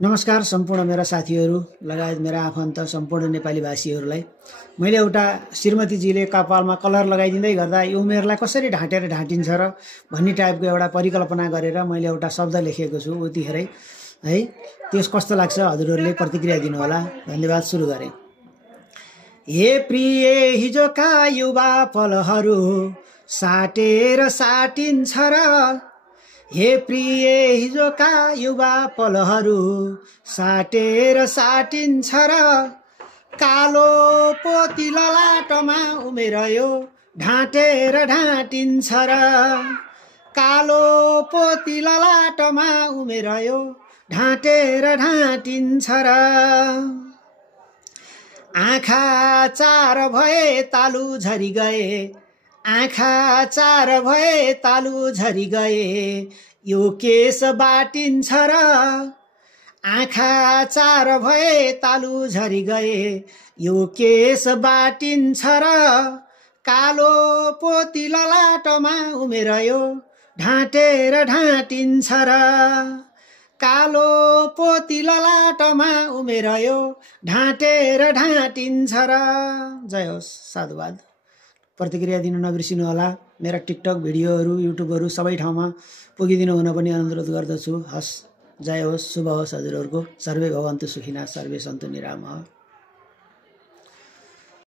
नमस्कार सम्पूर्ण मेरा साथीहरू लगायत मेरा आफन्त सम्पूर्ण नेपाली भाषीहरूलाई मैले एउटा श्रीमतीजीले कपालमा कलर लगाइदिँदै गर्दा यो उमेरलाई कसरी ढाँटेर ढाँटिन्छ र भन्ने टाइपको एउटा परिकल्पना गरेर मैले एउटा शब्द लेखेको छु उतिखेरै है त्यस कस्तो लाग्छ हजुरहरूले प्रतिक्रिया दिनु होला धन्यवाद सुरु गरे हे प्रिय हिजोका युवा पलहरू साटेर साटिन्छ र हे प्रिय हिजोका युवा पलहरू साटेर साटिन्छ र कालो पोती ललाटमा उमेर यो ढाँटेर ढाँटिन्छ र कालो पोती ललाटमा उमेर यो ढाँटेर ढाँटिन्छ र आँखा चार भए तालु झरी गए आँखा चार भए तालु झरी गए यो केस बाटिन्छ र आँखा चार भए तालु झरी गए यो केस बाटिन्छ र कालो पोती ललाटमा उमेर यो ढाँटेर ढाँटिन्छ र कालो पोती ललाटमा उमेर यो ढाँटेर ढाँटिन्छ र जय होस् साधुवाद प्रतिक्रिया दिन नबिर्सिनु होला मेरा टिकटक भिडियोहरू युट्युबहरू सबै ठाउँमा पुगिदिनु हुन पनि अनुरोध गर्दछु हस् जय होस् शुभ होस् हजुरहरूको सर्वे भवन्तु सुखिना सर्वे सन्तु निरामय